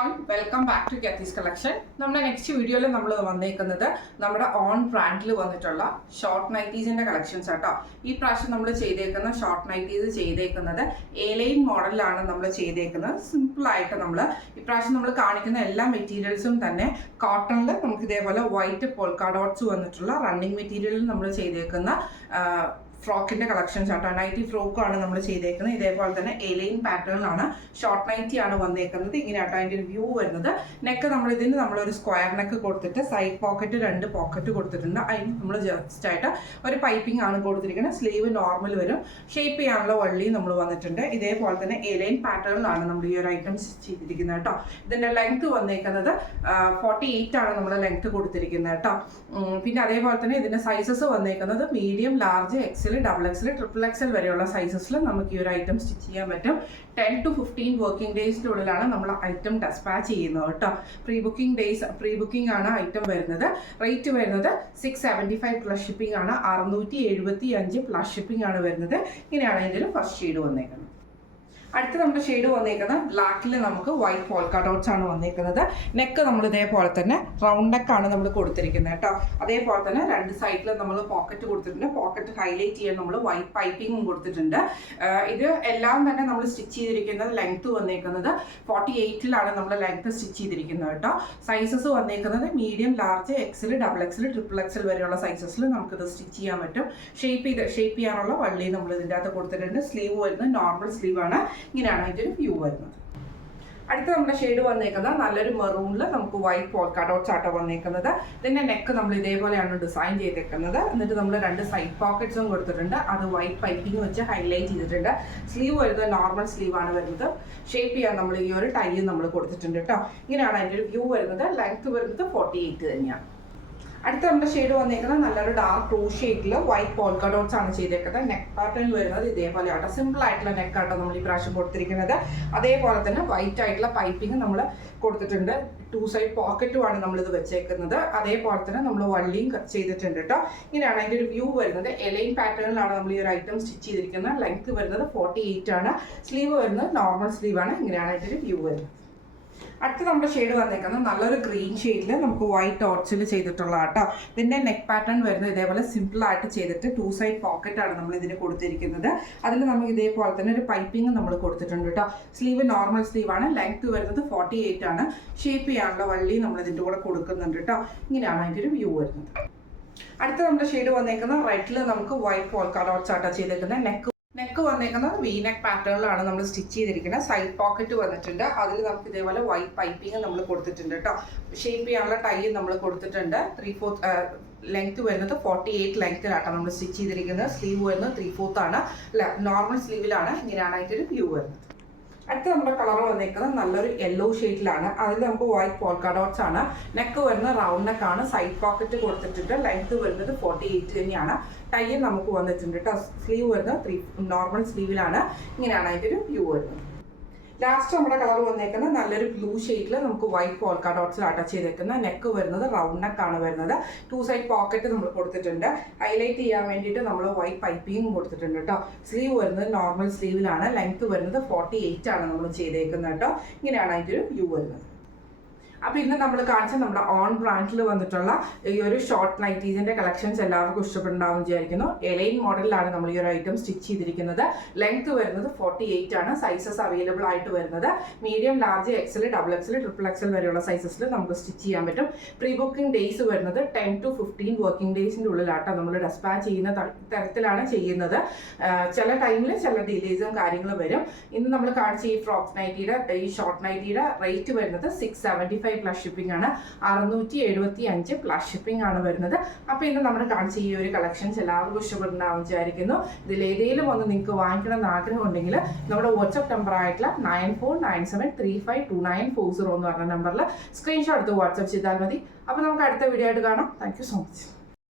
All welcome back to Kathees collection. നമ്മുടെ next വീഡിയോയിൽ നമ്മൾ വന്നേക്കുന്നത് നമ്മുടെ ഓൺ ബ്രാൻഡിൽ വന്നിട്ടുള്ള ഷോർട്ട് നൈറ്റീസിന്റെ കളക്ഷൻസ് ആട്ടോ. ഈ പ്രാവശ്യം നമ്മൾ ചെയ്തേക്കുന്ന ഷോർട്ട് നൈറ്റീസ് ചെയ്തേക്കുന്നത് എലൈൻ മോഡലിലാണ് നമ്മൾ ചെയ്തേക്കുന്നത്. സിമ്പിൾ ആയിട്ട് നമ്മൾ ഇപ്രാവശ്യം നമ്മൾ കാണിക്കുന്ന എല്ലാ മെറ്റീരിയൽസും തന്നെ കോട്ടണിൽ നമുക്ക് ഇതേപോലെ വൈറ്റ് പോൾക്കാ ഡോട്ട്സ് വന്നിട്ടുള്ള റണ്ണിങ് മെറ്റീരിയലിൽ നമ്മൾ ചെയ്തേക്കുന്ന ഫ്രോക്കിന്റെ കളക്ഷൻസ് ആട്ടോ. നൈറ്റി ഫ്രോക്കാണ് നമ്മൾ ചെയ്തേക്കുന്നത്. ഇതേപോലെ തന്നെ എലൈൻ പാറ്റേണിലാണ് ഷോർട്ട് നൈറ്റി ആണ് വന്നേക്കുന്നത്. ഇങ്ങനെ ആട്ടോ അതിൻ്റെ ഒരു വ്യൂ വരുന്നത്. നെക്ക് നമ്മളൊരു സ്ക്വയർ നെക്ക് കൊടുത്തിട്ട് സൈഡ് പോക്കറ്റ് 2 പോക്കറ്റ് കൊടുത്തിട്ടുണ്ട്. അതിന് നമ്മൾ ജസ്റ്റ് ആയിട്ട് ഒരു പൈപ്പിംഗ് ആണ് കൊടുത്തിരിക്കുന്നത്. സ്ലീവ് നോർമൽ വരും. ഷേപ്പ് ചെയ്യാനുള്ള വള്ളി നമ്മൾ വന്നിട്ടുണ്ട്. ഇതേപോലെ തന്നെ എലൈൻ പാറ്റേണിലാണ് നമ്മൾ ഈ ഒരു ഐറ്റം ചെയ്തിരിക്കുന്നത് കേട്ടോ. ഇതിന്റെ ലെങ്ത് വന്നേക്കുന്നത് 48 ആണ് നമ്മൾ ലെങ്ത് കൊടുത്തിരിക്കുന്നത് കേട്ടോ. പിന്നെ അതേപോലെ തന്നെ ഇതിന്റെ സൈസസ് വന്നേക്കുന്നത് medium, large, XL, double XL, triple XL വരെയുള്ള സൈസസിൽ നമുക്ക് ഈ ഒരു ഐറ്റം സ്റ്റിച്ച് ചെയ്യാൻ പറ്റും. 10 to 15 വർക്കിംഗ് ഡേയ്സിൻ്റെ ഉള്ളിലാണ് നമ്മൾ ഐറ്റം ഡെസ്പാച്ച് ചെയ്യുന്നത് കേട്ടോ. പ്രീ ബുക്കിംഗ് ആണ് ഐറ്റം വരുന്നത്. റേറ്റ് വരുന്നത് 675 പ്ലസ് ഷിപ്പിംഗ് ആണ്. 675 പ്ലസ് ഷിപ്പിംഗ് ആണ് വരുന്നത്. ഇങ്ങനെയാണ് ഇതിൽ ഫസ്റ്റ് ഷെയ്ഡ് വന്നേക്കുന്നത്. അടുത്ത നമ്മുടെ ഷെയ്ഡ് വന്നേക്കുന്നത് ബ്ലാക്കിൽ നമുക്ക് വൈറ്റ് പോൾക്കാ ഡോട്ട്സ് ആണ് വന്നേക്കുന്നത്. നെക്ക് നമ്മൾ ഇതേപോലെ തന്നെ റൗണ്ട് നെക്കാണ് നമ്മൾ കൊടുത്തിരിക്കുന്നത് കേട്ടോ. അതേപോലെ തന്നെ 2 സൈഡിൽ നമ്മൾ പോക്കറ്റ് കൊടുത്തിട്ടുണ്ട്. പോക്കറ്റ് ഹൈലൈറ്റ് ചെയ്യാൻ നമ്മൾ വൈറ്റ് പൈപ്പിങ്ങും കൊടുത്തിട്ടുണ്ട്. ഇത് എല്ലാം തന്നെ നമ്മൾ സ്റ്റിച്ച് ചെയ്തിരിക്കുന്നത് ലെങ്ത് വന്നേക്കുന്നത് 48ലാണ് നമ്മൾ ലെങ്ത് സ്റ്റിച്ച് ചെയ്തിരിക്കുന്നത് കേട്ടോ. സൈസസ് വന്നേക്കുന്നത് medium, large, XL, double XL, triple XL വരെയുള്ള സൈസസിൽ നമുക്കിത് സ്റ്റിച്ച് ചെയ്യാൻ പറ്റും. ഷേപ്പ് ചെയ്യാനുള്ള വള്ളി നമ്മൾ ഇതിൻ്റെ അകത്ത് കൊടുത്തിട്ടുണ്ട്. സ്ലീവ് വരുന്നത് നോർമൽ സ്ലീവ് ആണ്. ഇങ്ങനെയാണ് അതിൻ്റെ ഒരു വ്യൂ വരുന്നത്. അടുത്ത നമ്മുടെ ഷെയ്ഡ് വന്നേക്കുന്നത് നല്ലൊരു മെറൂണിൽ നമുക്ക് വൈറ്റ് പോൾക്കാ ഡോട്ട്സ് ആട്ടോ വന്നേക്കുന്നത്. ഇതിന്റെ നെക്ക് നമ്മൾ ഇതേപോലെയാണ് ഡിസൈൻ ചെയ്തേക്കുന്നത്. എന്നിട്ട് നമ്മൾ 2 സൈഡ് പോക്കറ്റ്സും കൊടുത്തിട്ടുണ്ട്. അത് വൈറ്റ് പൈപ്പിംഗ് വെച്ച് ഹൈലൈറ്റ് ചെയ്തിട്ടുണ്ട്. സ്ലീവ് വരുന്നത് നോർമൽ സ്ലീവ് ആണ് വരുന്നത്. ഷേപ്പ് ചെയ്യാൻ നമ്മൾ ഈ ഒരു ടൈ നമ്മൾ കൊടുത്തിട്ടുണ്ട് കേട്ടോ. ഇങ്ങനെയാണ് അതിൻ്റെ ഒരു വ്യൂ വരുന്നത്. ലെങ്ത് വരുന്നത് 48 തന്നെയാണ്. അടുത്ത നമ്മുടെ ഷെയ്ഡ് വന്നേക്കുന്നത് നല്ലൊരു ഡാർക്ക് റൂ ഷെയ്ഡിൽ വൈറ്റ് പോൾക്കാ ഡോട്ട്സ് ആണ് ചെയ്തേക്കുന്നത്. നെക്ക് പാറ്റേൺ വരുന്നത് ഇതേപോലെയാണ്. സിമ്പിൾ ആയിട്ടുള്ള നെക്കാട്ടോ നമ്മൾ ഈ പ്രാവശ്യം കൊടുത്തിരിക്കുന്നത്. അതേപോലെ തന്നെ വൈറ്റ് ആയിട്ടുള്ള പൈപ്പിംഗ് നമ്മൾ കൊടുത്തിട്ടുണ്ട്. 2 സൈഡ് പോക്കറ്റുമാണ് നമ്മളിത് വെച്ചേക്കുന്നത്. അതേപോലെ തന്നെ നമ്മൾ വള്ളിയും ചെയ്തിട്ടുണ്ട് കേട്ടോ. ഇങ്ങനെയാണ് അതിൻ്റെ ഒരു വ്യൂ വരുന്നത്. എലൈൻ പാറ്റേണിലാണ് നമ്മൾ ഈ ഒരു ഐറ്റം സ്റ്റിച്ച് ചെയ്തിരിക്കുന്നത്. ലെങ്ത് വരുന്നത് 48 ആണ്. സ്ലീവ് വരുന്നത് നോർമൽ സ്ലീവ് ആണ്. ഇങ്ങനെയാണ് അതിൻ്റെ ഒരു വ്യൂ വരുന്നത്. അടുത്ത നമ്മുടെ ഷെയ്ഡ് വന്നേക്കുന്നത് നല്ലൊരു ഗ്രീൻ ഷെയ്ഡിൽ നമുക്ക് വൈറ്റ് ഡോട്ട്സിൽ ചെയ്തിട്ടുള്ള കേട്ടോ. ഇതിൻ്റെ നെക്ക് പാറ്റേൺ വരുന്നത് ഇതേപോലെ സിമ്പിൾ ആയിട്ട് ചെയ്തിട്ട് 2 സൈഡ് പോക്കറ്റാണ് നമ്മൾ ഇതിന് കൊടുത്തിരിക്കുന്നത്. അതിൽ നമുക്ക് ഇതേപോലെ തന്നെ ഒരു പൈപ്പിംഗ് നമ്മൾ കൊടുത്തിട്ടുണ്ട് കേട്ടോ. സ്ലീവ് നോർമൽ സ്ലീവ് ആണ്. ലെങ്ത് വരുന്നത് 48 ആണ്. ഷേപ്പ് ചെയ്യാനുള്ള വള്ളി നമ്മൾ ഇതിൻ്റെ കൂടെ കൊടുക്കുന്നുണ്ട് കേട്ടോ. ഇങ്ങനെയാണ് അതിൻ്റെ ഒരു വ്യൂ വരുന്നത്. അടുത്ത നമ്മുടെ ഷെയ്ഡ് വന്നേക്കുന്നത് റെഡിൽ നമുക്ക് വൈറ്റ് പോൾക്കാ ഡോട്ട്സ് ആട്ടോ ചെയ്തേക്കുന്നത്. നെക്ക് വന്നേക്കുന്നത് വി നെക്ക് പാറ്റേണിലാണ് നമ്മൾ സ്റ്റിച്ച് ചെയ്തിരിക്കുന്നത്. സൈഡ് പോക്കറ്റ് വന്നിട്ടുണ്ട്. അതിൽ നമുക്ക് ഇതേപോലെ വൈറ്റ് പൈപ്പിംഗ് നമ്മൾ കൊടുത്തിട്ടുണ്ട് കേട്ടോ. ഷേപ്പ് ചെയ്യാനുള്ള ടൈ നമ്മൾ കൊടുത്തിട്ടുണ്ട്. 3/4 ലെങ്ത് വരുന്നത് 48 ലെങ്ത്തിലാട്ടോ നമ്മൾ സ്റ്റിച്ച് ചെയ്തിരിക്കുന്നത്. സ്ലീവ് വരുന്നത് 3/4 ആണ്. അല്ല, നോർമൽ സ്ലീവിലാണ്. ഇങ്ങനെയാണ് അതിൻ്റെ ഒരു വ്യൂ വരുന്നത്. അടുത്ത നമ്മുടെ കളർ വന്നേക്കുന്നത് നല്ലൊരു യെല്ലോ ഷെയ്ഡിലാണ്. അതിൽ നമുക്ക് വൈറ്റ് പോൾക്കാ ഡോട്ട്സ് ആണ്. നെക്ക് വരുന്നത് റൗണ്ട് നെക്കാണ്. സൈഡ് പോക്കറ്റ് കൊടുത്തിട്ടുണ്ട്. ലെങ്ത് വരുന്നത് 48 തന്നെയാണ്. ടൈ നമുക്ക് വന്നിട്ടുണ്ട് കേട്ടോ. സ്ലീവ് വരുന്നത് നോർമൽ സ്ലീവിലാണ്. ഇങ്ങനെയാണ് അതിൻ്റെ ഒരു വ്യൂ വരുന്നത്. ലാസ്റ്റ് നമ്മുടെ കളർ വന്നേക്കുന്നത് നല്ലൊരു ബ്ലൂ ഷെയ്ഡിൽ നമുക്ക് വൈറ്റ് പോൾക്കാ ഡോട്ട്സിൽ അറ്റാച്ച് ചെയ്തേക്കുന്നത്. നെക്ക് വരുന്നത് റൗണ്ട് നെക്കാണ് വരുന്നത്. 2 സൈഡ് പോക്കറ്റ് നമ്മൾ കൊടുത്തിട്ടുണ്ട്. ഹൈലൈറ്റ് ചെയ്യാൻ വേണ്ടിയിട്ട് നമ്മൾ വൈറ്റ് പൈപ്പിംഗ് കൊടുത്തിട്ടുണ്ട് കേട്ടോ. സ്ലീവ് വരുന്നത് നോർമൽ സ്ലീവിലാണ്. ലെങ്ത് വരുന്നത് 48 ആണ് നമ്മൾ ചെയ്തേക്കുന്നത് കേട്ടോ. ഇങ്ങനെയാണ് അതിൻ്റെ ഒരു വ്യൂ വരുന്നത്. അപ്പോൾ ഇന്ന് നമ്മൾ കാണിച്ച നമ്മുടെ ഓൺ ബ്രാൻഡിൽ വന്നിട്ടുള്ള ഈ ഒരു ഷോർട്ട് നൈറ്റീസിന്റെ കളക്ഷൻസ് എല്ലാവർക്കും ഇഷ്ടപ്പെടുന്നുണ്ടാവും വിചാരിക്കുന്നു. എലൈൻ മോഡലിലാണ് നമ്മൾ ഈ ഒരു ഐറ്റം സ്റ്റിച്ച് ചെയ്തിരിക്കുന്നത്. ലെങ്ത് വരുന്നത് 48 ആണ്. സൈസസ് അവൈലബിൾ ആയിട്ട് വരുന്നത് medium, large, XL, double XL, triple XL വരെയുള്ള സൈസസിൽ നമുക്ക് സ്റ്റിച്ച് ചെയ്യാൻ പറ്റും. പ്രീ ബുക്കിംഗ് ഡേയ്സ് വരുന്നത് 10 to 15 വർക്കിംഗ് ഡേയ്സിൻ്റെ ഉള്ളിലാട്ടോ നമ്മൾ ഡെസ്പാച്ച് ചെയ്യുന്ന തരത്തിലാണ് ചെയ്യുന്നത്. ചില ടൈമിൽ ചില ഡിലേസും കാര്യങ്ങളും വരും. ഇന്ന് നമ്മൾ കാണിച്ച ഈ ഫ്രോക്ക് നൈറ്റിയുടെ ഈ ഷോർട്ട് നൈറ്റിയുടെ റേറ്റ് വരുന്നത് 675 പ്ലസ് ഷിപ്പിംഗ് ആണ്. 675 പ്ലസ് ഷിപ്പിംഗ് ആണ് വരുന്നത്. അപ്പോൾ ഇന്ന് നമ്മൾ കാണിച്ച ഈ ഒരു കളക്ഷൻസ് എല്ലാവർക്കും ഇഷ്ടപ്പെടുന്നുണ്ടാവും വിചാരിക്കുന്നു. ഇതിൽ ഏതെങ്കിലും ഒന്ന് നിങ്ങൾക്ക് വാങ്ങിക്കണം എന്ന് ആഗ്രഹം ഉണ്ടെങ്കിൽ നമ്മുടെ വാട്സ്ആപ്പ് നമ്പർ ആയിട്ടുള്ള 9497352940 എന്ന് പറഞ്ഞ നമ്പറിൽ സ്ക്രീൻഷോട്ട് എടുത്ത് വാട്സ്ആപ്പ് ചെയ്താൽ മതി. അപ്പോൾ നമുക്ക് അടുത്ത വീഡിയോ ആയിട്ട് കാണാം. Thank you so much.